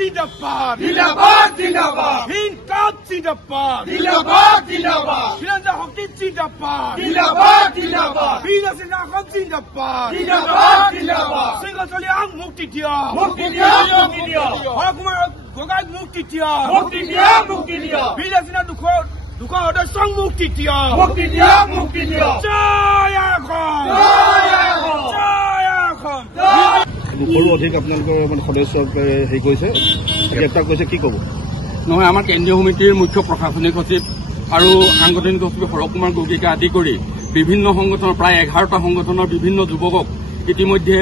জিন্দাবাদ জিন্দাবাদ জিন্দাবাদ হিন্দকাপ জিন্দাবাদ জিন্দাবাদ জিন্দাবাদ খিলঞ্জীয়া শক্তি জিন্দাবাদ জিন্দাবাদ জিন্দাবাদ বীর লাচিত সেনা জিন্দাবাদ জিন্দাবাদ জিন্দাবাদ শৃংখলিয়াক মুক্তি দিয়ক মুক্তি দিয়ক মুক্তি দিয়ক হৰকুমাৰ গগৈক মুক্তি দিয়ক মুক্তি দিয়ক মুক্তি দিয়ক বীৰ লাচিত সেনা দুশ সদস্যক মুক্তি দিয়ক মুক্তি দিয়ক মুক্তি দিয়ক জয় অসম জয় অসম জয় অসম দুশৰো অধিক আপোনালোকৰ মানে সদস্যক হেৰি কৰিছে গ্ৰেপ্তাৰ কৰিছে কি ক'ব নহয় আমাৰ কেন্দ্ৰীয় সমিতিৰ মুখ্য প্ৰশাসনিক সচিব আৰু সাংগঠনিক সচিব হৰকুমাৰ গগৈকে আদি কৰি বিভিন্ন সংগঠনৰ প্ৰায় 11টা সংগঠনৰ বিভিন্ন যুৱকক ইতিমধ্যে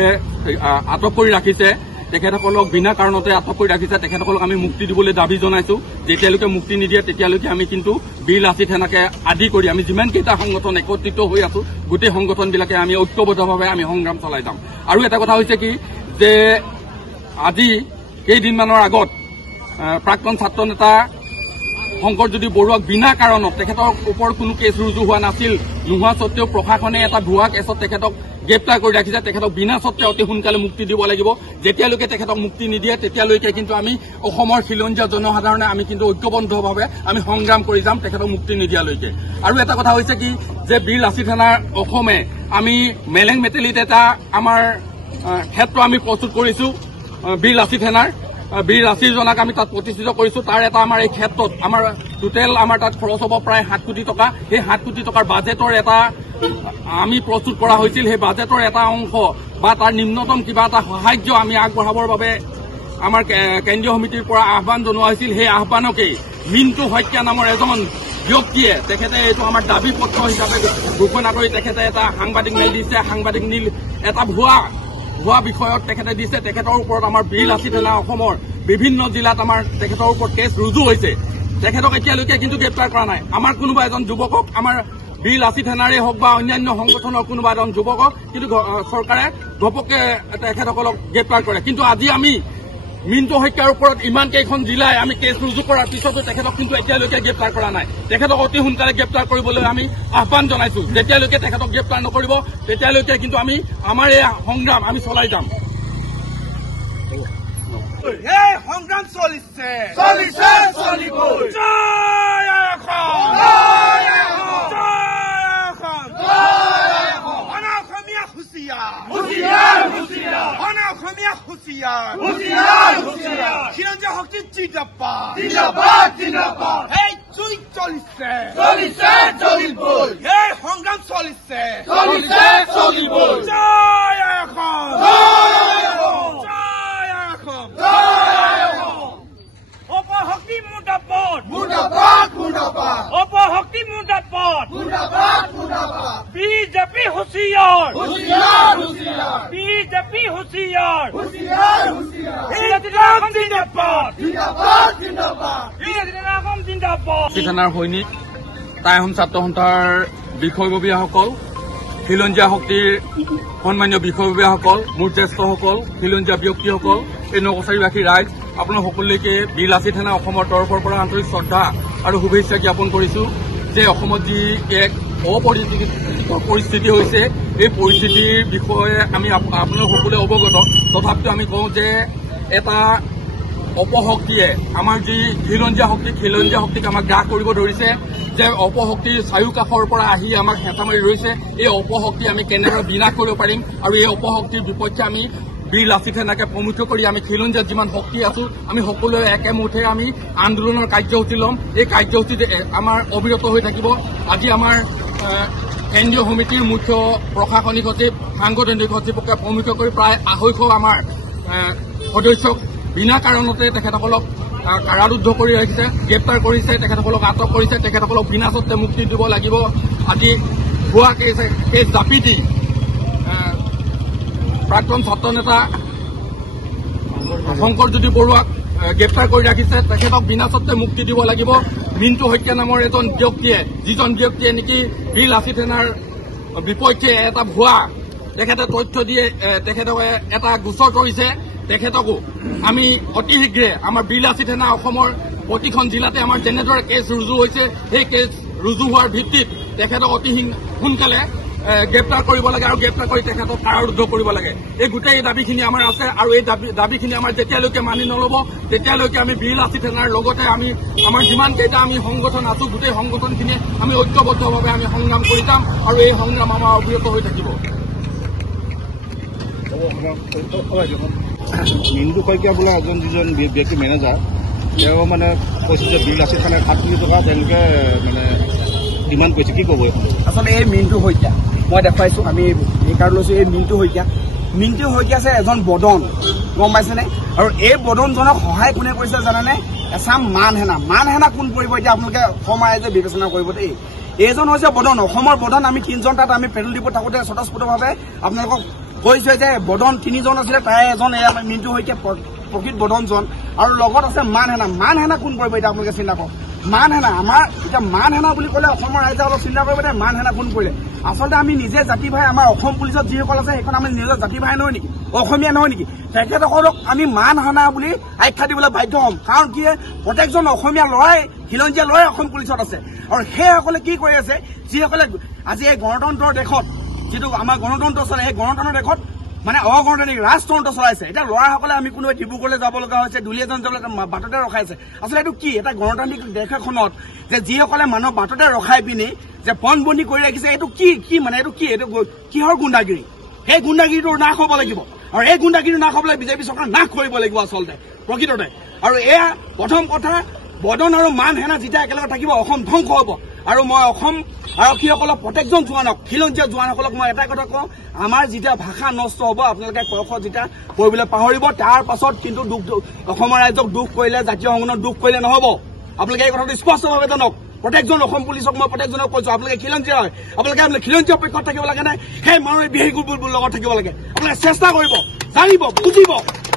আটক কৰি ৰাখিছে তেখেতসকলক বিনা কাৰণতে আটক কৰি ৰাখিছে তেখেতসকলক আমি মুক্তি দিবলৈ দাবী জনাইছো যেতিয়ালৈকে মুক্তি নিদিয়ে তেতিয়ালৈকে আমি কিন্তু বীৰ লাচিত সেনাকে আদি কৰি আমি যিমানকেইটা সংগঠন একত্ৰিত হৈ আছো গোটেই সংগঠনবিলাকে আমি ঐক্যবদ্ধভাৱে আমি সংগ্ৰাম চলাই যাম আৰু এটা কথা হৈছে কি যে আজি কেইদিনমানৰ আগত প্ৰাক্তন ছাত্ৰ নেতা শংকৰজ্যোতি বৰুৱাক বিনা কাৰণত তেখেতৰ ওপৰত কোনো কেছ ৰুজু হোৱা নাছিল নোহোৱা সত্ত্বেও প্ৰশাসনে এটা ভুৱা কেছত তেখেতক গ্ৰেপ্তাৰ কৰি ৰাখিছে তেখেতক বিনা সত্ত্বে অতি সোনকালে মুক্তি দিব লাগিব যেতিয়ালৈকে তেখেতক মুক্তি নিদিয়ে তেতিয়ালৈকে কিন্তু আমি অসমৰ খিলঞ্জীয়া জনসাধাৰণে আমি কিন্তু ঐক্যবদ্ধভাৱে আমি সংগ্ৰাম কৰি যাম তেখেতক মুক্তি নিদিয়ালৈকে আৰু এটা কথা হৈছে কি যে বীৰ লাচিত সেনাৰ অসমে আমি মেলেং মেটেলিত এটা আমাৰ ক্ষেত্ৰ আমি প্ৰস্তুত কৰিছো বীৰ লাচিত সেনাৰ বীৰ লাচিতজনক আমি তাত প্ৰতিষ্ঠিত কৰিছো তাৰ এটা আমাৰ এই ক্ষেত্ৰত আমাৰ টোটেল আমাৰ তাত খৰচ হ'ব প্ৰায় 7 কোটি টকা সেই 7 কোটি টকাৰ বাজেটৰ এটা আমি প্ৰস্তুত কৰা হৈছিল সেই বাজেটৰ এটা অংশ বা তাৰ নিম্নতম কিবা এটা সাহায্য আমি আগবঢ়াবৰ বাবে আমাৰ কেন্দ্ৰীয় সমিতিৰ পৰা আহ্বান জনোৱা হৈছিল সেই আহ্বানকেই মিণ্টু হত্যা নামৰ এজন ব্যক্তিয়ে তেখেতে এইটো আমাৰ দাবী পত্ৰ হিচাপে ঘোষণা কৰি তেখেতে এটা সাংবাদিক মেল দিছে সাংবাদিক নীল এটা ভুৱা বিষয়ত তেখেতে দিছে তেখেতৰ ওপৰত আমাৰ বীৰ লাচিত সেনা অসমৰ বিভিন্ন জিলাত আমাৰ তেখেতৰ ওপৰত কেছ ৰুজু হৈছে তেখেতক এতিয়ালৈকে কিন্তু গ্ৰেপ্তাৰ কৰা নাই আমাৰ কোনোবা এজন যুৱকক আমাৰ বীৰ লাচিত সেনাৰে হওক বা অন্যান্য সংগঠনৰ কোনোবা এজন যুৱকক কিন্তু চৰকাৰে ঘপককে তেখেতসকলক গ্ৰেপ্তাৰ কৰে কিন্তু আজি আমি মিণ্টু হত্যাৰ ওপৰত ইমান কেইখন জিলাই আমি কেছ ৰুজু কৰাৰ পিছতো তেখেতক কিন্তু এতিয়ালৈকে গ্ৰেপ্তাৰ কৰা নাই তেখেতক অতি সোনকালে গ্ৰেপ্তাৰ কৰিবলৈ আমি আহ্বান জনাইছো যেতিয়ালৈকে তেখেতক গ্ৰেপ্তাৰ নকৰিব তেতিয়ালৈকে কিন্তু আমি আমাৰ এই সংগ্ৰাম আমি চলাই যাম এই সংগ্ৰাম চলিছে চলিছে চলিবই জয় অসম জয় অসম জয় অসম অসমীয়া হুঁচিয়াৰ হুঁচিয়াৰ হুঁচিয়াৰ অসমীয়া হুঁচিয়াৰ হুঁচিয়াৰ হুঁচিয়াৰ খিলঞ্জীয়া শক্তি জিন্দাবাদ জিন্দাবাদ জিন্দাবাদ এই জুই চলিছে চলিছে চলিবই এই সংগ্ৰাম চলিছে চলিছে চলিবই জয় অসম জয় অসম জয় অসম জয় অসম অপশক্তি মুৰ্দাবাদ মুৰ্দাবাদ মুৰ্দাবাদ অপশক্তি মুৰ্দাবাদ মুৰ্দাবাদ মুৰ্দাবাদ বিজেপি হুঁচিয়াৰ হুঁচিয়াৰ হুঁচিয়াৰ বিজেপি হুঁচিয়াৰ হুঁচিয়াৰ হুঁচিয়াৰ অসম জিন্দাবাদ জিন্দাবাদ জিন্দাবাদ অসম জিন্দাবাদ লাচিত সেনাৰ সৈনিক টাই আহোম ছাত্ৰ সন্থাৰ বিষয়ববীয়াসকল খিলঞ্জীয়া শক্তিৰ সন্মানীয় বিষয়ববীয়াসকল মোৰ জ্যেষ্ঠসকল খিলঞ্জীয়া ব্যক্তিসকল এই নকছাৰীবাসী ৰাইজ আপোনালোক সকলোকে বীৰ লাচিত সেনা অসমৰ তৰফৰ পৰা আন্তৰিক শ্ৰদ্ধা আৰু শুভেচ্ছা জ্ঞাপন কৰিছো যে অসমত যি এক পৰিস্থিতি হৈছে এই পৰিস্থিতিৰ বিষয়ে আমি আপোনালোক সকলোৱে অৱগত তথাপিতো আমি কওঁ যে এটা অপশক্তিয়ে আমাৰ যি খিলঞ্জীয়া শক্তিক আমাক গ্ৰাস কৰিব ধৰিছে যে অপশক্তিৰ চাৰিওকাষৰ পৰা আহি আমাক হেঁচা মাৰি ৰৈছে এই অপশক্তি আমি কেনেদৰে বিনাশ কৰিব পাৰিম আৰু এই অপশক্তিৰ বিপক্ষে আমি বীৰ লাচিত সেনাকে প্ৰমুখ্য কৰি আমি খিলঞ্জীয়াত যিমান শক্তি আছো আমি সকলোৱে একেমুঠে আমি আন্দোলনৰ কাৰ্যসূচী ল'ম এই কাৰ্যসূচীত আমাৰ অবিৰত হৈ থাকিব আজি আমাৰ কেন্দ্ৰীয় সমিতিৰ মুখ্য প্ৰশাসনিক সচিব সাংগঠনিক সচিবকে প্ৰমুখ্য কৰি প্ৰায় 250 আমাৰ সদস্যক বিনা কাৰণতে তেখেতসকলক কাৰাৰুদ্ধ কৰি ৰাখিছে গ্ৰেপ্তাৰ কৰিছে তেখেতসকলক আটক কৰিছে তেখেতসকলক বিনা সত্ত্বে মুক্তি দিব লাগিব আজি ভুৱা কেছ জাপি দি প্ৰাক্তন ছাত্ৰ নেতা শংকৰজ্যোতি বৰুৱাক গ্ৰেপ্তাৰ কৰি ৰাখিছে তেখেতক বিনা সত্ত্বে মুক্তি দিব লাগিব মিণ্টু হত্যা নামৰ এজন ব্যক্তিয়ে যিজন ব্যক্তিয়ে নেকি বীৰ লাচিত সেনাৰ বিপক্ষে এটা ভুৱা তেখেতে তথ্য দিয়ে তেখেতকে এটা গোচৰ কৰিছে তেখেতকো আমি অতি শীঘ্ৰে আমাৰ বীৰ লাচিত সেনা অসমৰ প্ৰতিখন জিলাতে আমাৰ যেনেদৰে কেছ ৰুজু হৈছে সেই কেছ ৰুজু হোৱাৰ ভিত্তিত তেখেতক অতি সোনকালে গ্ৰেপ্তাৰ কৰিব লাগে আৰু গ্ৰেপ্তাৰ কৰি তেখেতক কাৰাৰুদ্ধ কৰিব লাগে। এই গোটেই দাবীখিনি আমাৰ আছে আৰু এই দাবীখিনি আমাৰ যেতিয়ালৈকে মানি নল'ব তেতিয়ালৈকে আমি বীৰলাচি থানাৰ লগতে আমি আমাৰ যিমানকেইটা আমি সংগঠন আছো গোটেই সংগঠনখিনি আমি ঐক্যবদ্ধভাৱে আমি সংগ্ৰাম কৰি যাম আৰু এই সংগ্ৰাম আমাৰ অব্যাহত হৈ থাকিব। মিণ্টু শইকীয়া বোলা এজন যিজন ব্যক্তি মেনেজাৰ তেওঁ মানে কৈছে যে বীৰলাচি থানাৰ 7 কোটি টকা তেওঁলোকে মানে ডিমাণ্ড কৰিছে, কি ক'ব? আচলতে এই মিণ্টু শইকীয়া মই দেখুৱাইছো, আমি এই কাৰণ লৈছো এই মিণ্টু শইকীয়া আছে এজন বদন, গম পাইছেনে? আৰু এই বদনজনক সহায় কোনে কৰিছে জানেনে? এচাম মানহেনা কোন পৰিব এতিয়া আপোনালোকে অসম ৰাইজে বিবেচনা কৰিব দেই। এইজন হৈছে বদন, অসমৰ বদন। আমি 3জন তাত আমি পেট্ৰল ডিপোত থাকোঁতে স্বতঃস্ফূৰ্তভাৱে আপোনালোকক কৈছে যে বদন 3জন আছিলে, তাৰে এজন এয়া মিণ্টু শইকীয়া প্ৰকৃত বদনজন। আৰু লগত আছে মানহেনা কোন পৰিব এতিয়া আপোনালোকে চিন্তা কৰক। মানহেনা আমাৰ এতিয়া মানহেনা বুলি ক'লে অসমৰ ৰাইজে অলপ চিন্তা কৰিব দে, মানহেনা কোন কৰিলে? আচলতে আমি নিজে জাতি ভাই, আমাৰ অসম পুলিচত যিসকল আছে সেইখন আমি নিজৰ জাতি ভাই নহয় নেকি, অসমীয়া নহয় নেকি? তেখেতসকলক আমি মানহানা বুলি আখ্যা দিবলৈ বাধ্য হ'ম। কাৰণ কি প্ৰত্যেকজন অসমীয়া ল'ৰাই খিলঞ্জীয়া ল'ৰাই অসম পুলিচত আছে। আৰু সেইসকলে কি কৰি আছে, যিসকলে আজি এই গণতন্ত্ৰৰ দেশত যিটো আমাৰ গণতন্ত্ৰ চলে, সেই গণতন্ত্ৰৰ দেশত মানে অগণতান্ত্ৰিক ৰাজতন্ত্ৰ চলাইছে। এতিয়া ল'ৰাসকলে আমি কোনোবাই ডিব্ৰুগড়লৈ যাব লগা হৈছে, দুলীয়াজান যাবলৈ বাটতে ৰখাইছে। আচলতে এইটো কি? এটা গণতান্ত্ৰিক দেশ এখনত যে যিসকলে মানুহ বাটতে ৰখাই পিনি যে পণবন্দী কৰি ৰাখিছে, এইটো কি মানে? এইটো কি? এইটো কিহৰ গুণ্ডাগিৰি? সেই গুণ্ডাগিৰিটো নাশ হ'ব লাগিব আৰু এই গুণ্ডাগিৰি নাশ হ'বলৈ বিজেপি চৰকাৰ নাশ কৰিব লাগিব আচলতে প্ৰকৃততে। আৰু এয়া প্ৰথম কথা, বদন আৰু মানহেনা যেতিয়া একেলগে থাকিব অসম ধ্বংস হ'ব। আৰু মই অসম আৰক্ষীসকলক প্ৰত্যেকজন জোৱানক, খিলঞ্জীয়া জোৱানসকলক মই এটা কথা কওঁ, আমাৰ যেতিয়া ভাষা নষ্ট হ'ব আপোনালোকে ক যেতিয়া কৰিবলৈ পাহৰিব, তাৰ পাছত কিন্তু অসমৰ ৰাইজক দুখ কৰিলে, জাতীয় সংগঠনক দুখ কৰিলে নহ'ব। আপোনালোকে এই কথাটো স্পষ্টভাৱে জানক। প্ৰত্যেকজন অসম পুলিচক মই প্ৰত্যেকজনক কৈছো, আপোনালোকে খিলঞ্জীয়া হয়, আপোনালোকে খিলঞ্জীয়া পক্ষত থাকিব লাগে নাই, সেই মানুহে বিহাৰী গ্ৰুপৰ লগত থাকিব লাগে। আপোনালোকে চেষ্টা কৰিব, জানিব, বুজিব।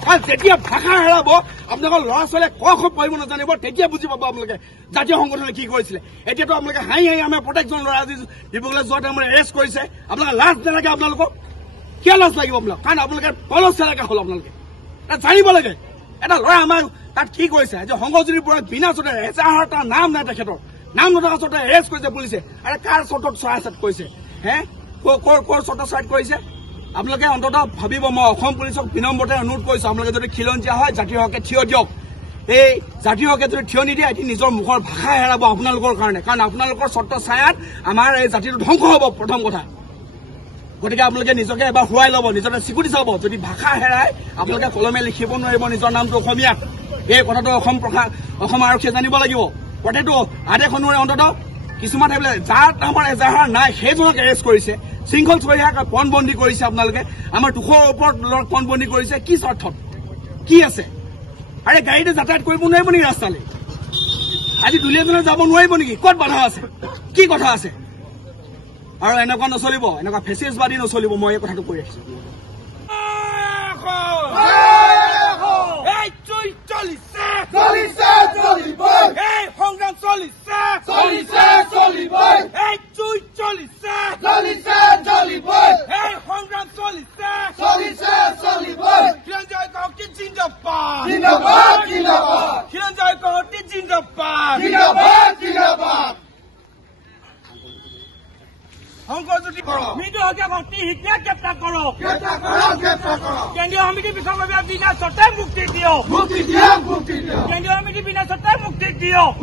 কাৰণ যেতিয়া ভাষা হেৰাব আপোনালোকৰ ল'ৰা ছোৱালীয়ে ক খ পঢ়িব নাজানিব, তেতিয়া বুজি পাব আপোনালোকে জাতীয় সংগঠনে কি কৰিছিলে। এতিয়াতো আপোনালোকে হাঁহি আমাৰ প্ৰত্যেকজন ল'ৰা আজি ডিব্ৰুগড়লৈ যোৱাতে আমাৰ এৰেষ্ট কৰিছে। আপোনালোকে লাজ নালাগে? আপোনালোকক কিয় লাজ লাগিব আপোনালোক? কাৰণ আপোনালোকে পলচ চেলাকা হ'ল। আপোনালোকে জানিব লাগে এটা ল'ৰা আমাৰ তাত কি কৰিছে। আজি সংঘজ্যোতিৰ পৰা বিনা চৰ্তত এজাহাৰ তাৰ নাম নাই, তেখেতৰ নাম নথকা চৰ্তত এৰেষ্ট কৰিছে পুলিচে। আৰু কাৰ চৰ্তত চৰাইচাত কৰিছে? ক'ৰ চৰ্তত চৰাইত কৰিছে? আপোনালোকে অন্ততঃ ভাবিব। মই অসম পুলিচক বিনম্ৰতাৰে অনুৰোধ কৰিছো, আপোনালোকে যদি খিলঞ্জীয়া হয় জাতিৰ হকে থিয় দিয়ক। এই জাতিৰ হকে যদি থিয় নিদিয়ে এটি নিজৰ মুখৰ ভাষা হেৰাব আপোনালোকৰ কাৰণে। কাৰণ আপোনালোকৰ চৰ্ত ছায়াত আমাৰ এই জাতিটো ধ্বংস হ'ব প্ৰথম কথা। গতিকে আপোনালোকে নিজকে এবাৰ হুৱাই ল'ব, নিজকে চিকুটি চাব। যদি ভাষা হেৰাই আপোনালোকে কলমে লিখিব নোৱাৰিব নিজৰ নামটো অসমীয়াত। এই কথাটো অসম আৰক্ষীয়ে জানিব লাগিব। প্ৰত্যেকটো আদেশ অনুসৰি অন্ততঃ কিছুমান সেইবিলাক যাৰ নামৰ এজাহাৰ নাই সেইজনক এৰেষ্ট কৰিছে, শৃংখল চৰিয়াক পণবন্দী কৰিছে। আপোনালোকে আমাৰ 200ৰ ওপৰত ল'ৰাক পণবন্দী কৰিছে। কি স্বাৰ্থত? কি আছে? আৰে গাড়ীতে যাতায়াত কৰিব নোৱাৰিব নেকি ৰাস্তালৈ? আজি দুলীয়াজনে যাব নোৱাৰিব নেকি? ক'ত বাধা আছে? কি কথা আছে? আৰু এনেকুৱা নচলিব, এনেকুৱা ফেচিছবাদী নচলিব। মই এই কথাটো কৈ ৰাখিছো। সংগ্ৰাম চলিছে, সংগ্ৰাম চলিছে। খিলঞ্জীয়া ঐক্যশক্তি জিন্দাবাদ, খিলঞ্জীয়া ঐক্যশক্তি জিন্দাবাদ। সংঘজ্যোতি মিণ্টু শইকীয়াক অতি শীঘ্ৰে গ্ৰেপ্তাৰ কৰক। কেন্দ্ৰীয় সমিতি বিষয়ববীয়া বিনা চৰ্তে মুক্তি দিয়ক। কেন্দ্ৰীয় সমিতি বিনা চৰ্তে মুক্তি দিয়ক।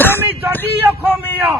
তুমি যদি অসমীয়া